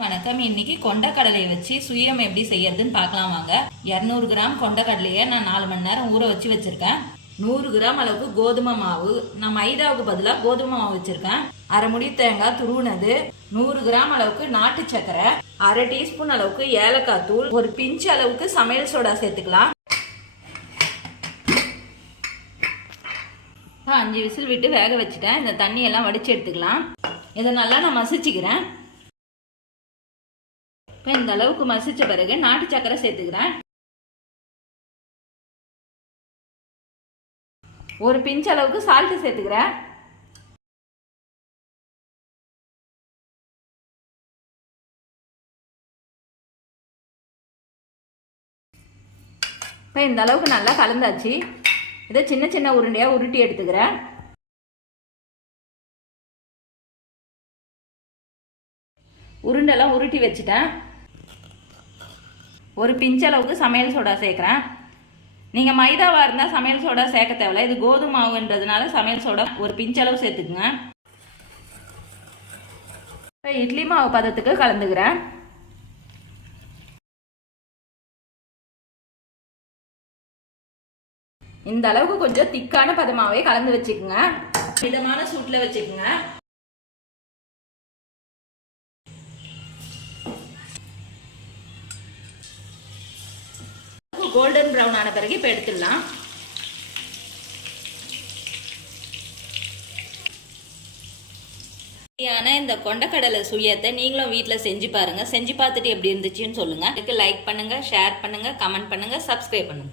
வணக்கம். இன்னைக்கு கொண்டக்கடலையை வச்சு சுயம் எப்படி செய்யறதுன்னு பார்க்கலாம் வாங்க. இரநூறு கிராம் கொண்டக்கடலையை நான் நாலு மணி நேரம் ஊற வச்சு வச்சிருக்கேன். நூறு கிராம் அளவுக்கு கோதுமை மாவு. நான் மைதாவுக்கு பதிலாக கோதுமை மாவு வச்சிருக்கேன். அரை முடி தேங்காய் துருவுனது. நூறு கிராம் அளவுக்கு நாட்டு சக்கரை அரை டீஸ்பூன் அளவுக்கு ஏலக்காய் தூள். ஒரு பிஞ்சு அளவுக்கு சமையல் சோடா சேர்த்துக்கலாம். அஞ்சு விசில் விட்டு வேக வச்சுட்டேன். இந்த தண்ணியெல்லாம் வடிச்சு எடுத்துக்கலாம். இதை நல்லா நான் மசிச்சுக்கிறேன். இப்போ இந்த அளவுக்கு மசிச்ச பிறகு நாட்டு சக்கரை சேர்த்துக்கிறேன். ஒரு பிஞ்ச் அளவுக்கு சால்ட்டு சேர்த்துக்கிறேன். இப்போ இந்த அளவுக்கு நல்லா கலந்தாச்சு. இதை சின்ன சின்ன உருண்டையாக உருட்டி எடுத்துக்கிறேன். உருண்டெல்லாம் உருட்டி வச்சுட்டேன். ஒரு பிஞ்சளவுக்கு சமையல் சோடா சேர்க்குறேன். நீங்கள் மைதாவாக இருந்தால் சமையல் சோடா சேர்க்க தேவையில்ல. இது கோதுமை மாவுன்றதுனால சமையல் சோடா ஒரு பிஞ்சளவு சேர்த்துக்குங்க. இப்போ இட்லி மாவு பதத்துக்கு கலந்துக்கிறேன். இந்த அளவுக்கு கொஞ்சம் திக்கான பதமாவே கலந்து வச்சுக்கோங்க. மிதமான சூட்டில் வச்சுக்கோங்க. கோல்டன் ப்ரௌன் ஆன பிறகு இப்போ எடுத்துடலாம். ஆனால் இந்த கொண்டக்கடலை சுயத்தை நீங்களும் வீட்டில் செஞ்சு பாருங்க. செஞ்சு பார்த்துட்டு எப்படி இருந்துச்சுன்னு சொல்லுங்க. அதுக்கு லைக் பண்ணுங்க ஷேர் பண்ணுங்க கமெண்ட் பண்ணுங்க சப்ஸ்கிரைப் பண்ணுங்க.